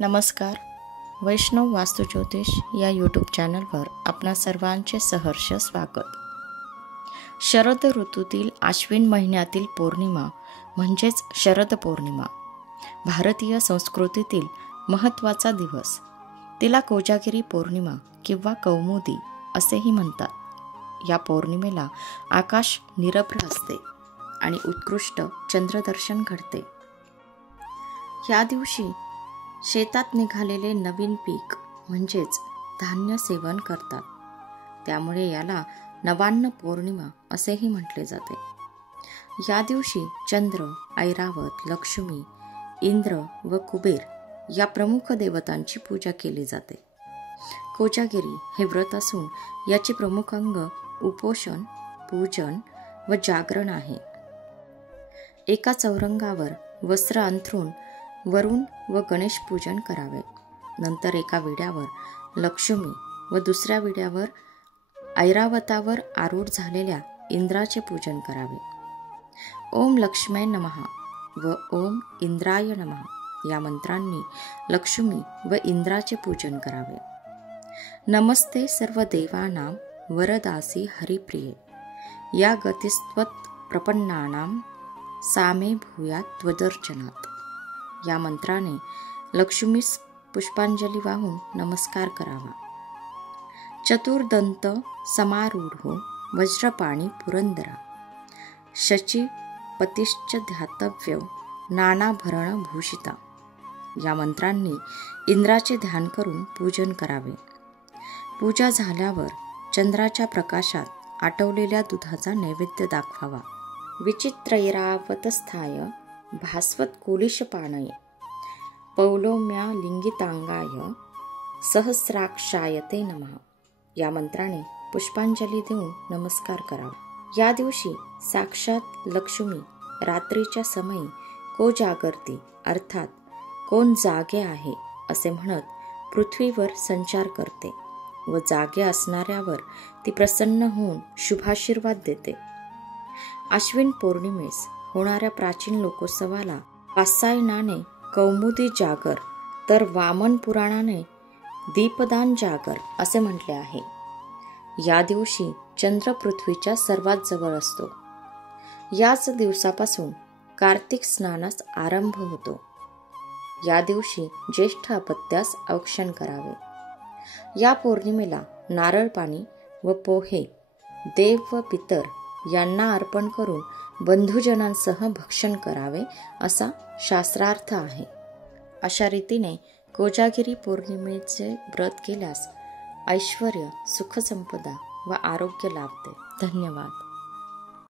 नमस्कार. वैष्णव वास्तुज्योतिष या यूट्यूब चॅनलवर आपणा सर्वांचे सहर्ष स्वागत. शरद ऋतूतील आश्विन महिन्यातील पौर्णिमा म्हणजेच शरद पौर्णिमा भारतीय संस्कृतीतील महत्त्वाचा दिवस. तिला कोजागिरी पौर्णिमा किंवा कौमुदी असेही म्हणतात. या पौर्णिमेला आकाश निरभ्र असते आणि उत्कृष्ट चंद्रदर्शन घडते. या दिवशी शेतात निघालेले नवीन पीक म्हणजेच धान्य सेवन करतात. त्यामुळे याला नवान्न पौर्णिमा असेही म्हटले जाते. या दिवशी चंद्र, ऐरावत, लक्ष्मी, इंद्र व कुबेर या प्रमुख देवतांची पूजा केली जाते. कोजागिरी हे व्रत असून याचे प्रमुख अंग उपोषण, पूजन व जागरण आहे. एका चौरंगावर वस्त्र अंथरून वरुण व गणेश पूजन करावे. नंतर एका विड्यावर लक्ष्मी व दुसऱ्या विड्यावर ऐरावतावर आरूढ झालेल्या इंद्राचे पूजन करावे. ओम लक्ष्म्यै नमः व ओम इंद्राय नमः या मंत्रांनी लक्ष्मी व इंद्राचे पूजन करावे. नमस्ते सर्व देवानां वरदासी हरिप्रिये या गतिस्त्वत् प्रपन्नानां सामे भूयात् त्वदर्चनात् या मंत्राने लक्ष्मीस पुष्पांजली वाहून नमस्कार करावा. चतुर्दंत समारूढो वज्रपाणी पुरंदरा शची पतिश्च ध्यातव्यो नानाभरण भूषिता या मंत्रांनी इंद्राचे ध्यान करून पूजन करावे. पूजा झाल्यावर चंद्राच्या प्रकाशात आटवलेल्या दुधाचा नैवेद्य दाखवावा. विचित्रैरावतस्थाय भास्वत्कुलिशपाणये पौलोम्या लिंगितांगाय सहस्राक्षायते नमः या मंत्राने पुष्पांजली देऊन नमस्कार करावा. या दिवशी साक्षात लक्ष्मी रात्रीच्या समयी कोजागर्ती अर्थात कोण जागे आहे असे म्हणत पृथ्वीवर संचार करते व जागे असणाऱ्यावर ती प्रसन्न होऊन शुभाशीर्वाद देते. आश्विन पौर्णिमेस होणाऱ्या प्राचीन लोकोत्सवाला वात्सायनाने कौमुदी जागर तर वामन पुराणाने दीपदान जागर असे म्हटले आहे. या दिवशी चंद्र पृथ्वीच्या सर्वात जवळ असतो. याच दिवसापासून कार्तिक स्नानास आरंभ होतो. या दिवशी ज्येष्ठ अपत्यास औक्षण करावे. या पौर्णिमेला नारळ पाणी व पोहे देव व पितर यांना अर्पण करून बंधुजनांसह भक्षण करावे असा शास्त्रार्थ आहे. अशा रीतीने कोजागिरी पौर्णिमेचे व्रत केल्यास ऐश्वर्य, सुखसंपदा व आरोग्य लाभते. धन्यवाद.